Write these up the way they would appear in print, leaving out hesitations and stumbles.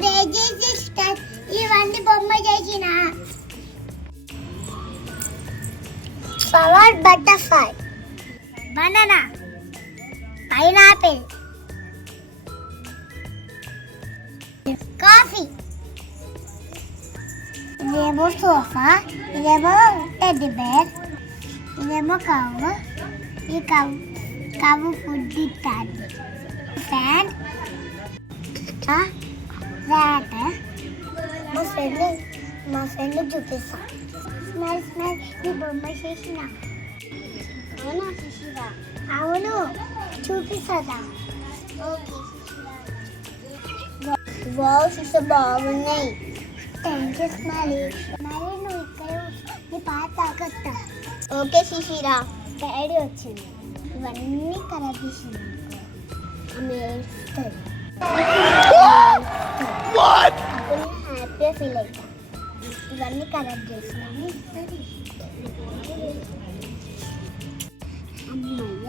Crazy sister ఇవన్నీ బొమ్మ చేసిన flower butterfly banana pineapple coffee ఇదేమో సోఫా ఇదేమో టెడ్డీ బేర్ ఇదేమో కవ్వు ఈ కవ్వు ఫుడ్ ఇస్తాను ఫ్యాన్ ర్యాట్ మా ఫ్రెండ్ చూపిస్తా స్మెల్ నీ బొమ్మ చేసిన అవునా శిశిరా అవును చూపిస్తుందా వావ్ శిశు బాగున్నాయి థ్యాంక్ యూ స్మైలీ మరి నువ్వు ఇక్కడ నీ పాత తాకొస్తా ఓకే శిశిరా డాడీ వచ్చింది ఇవన్నీ ఖరాబ్ చేసింది ఆమె ఏడుస్తుంది అప్పుడు నేను హ్యాపీగా ఫీల్ అవుతా ఇవన్నీ ఖరాబ్ చేసినాను అమ్మయ్య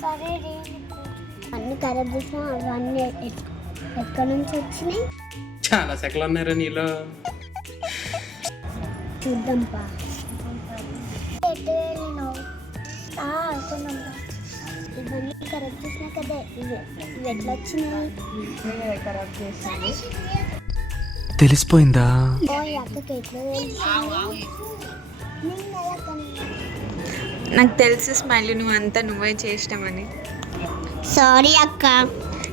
సరే అన్ని ఖరాబ్ చేసినా అవన్నీ ఎక్కడి నుంచి వచ్చినాయి చాలా సెకలు ఉన్నారా నీలో చూద్దాంపా ఇవన్నీ ఖరాబ్ చేసినా కదా ఇవి ఎట్లా వచ్చినాయి తెలిసిపోయిందా అక్కకి ఎట్లా తెలిసింది నాకు తెలుసు స్మైలీ నువ్వు అంతా నువ్వే చేసినామని సారీ అక్క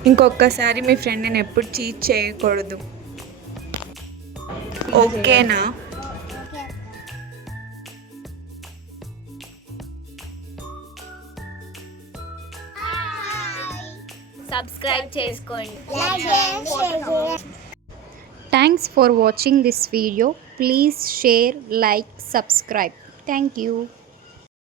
ఇంకొకసారి మీ ఫ్రెండ్ని ఎప్పుడు చీట్ చేయకూడదు ఓకేనా సబ్స్క్రైబ్ చేసుకోండి. Thanks for watching this video. Please share, like, subscribe. Thank you.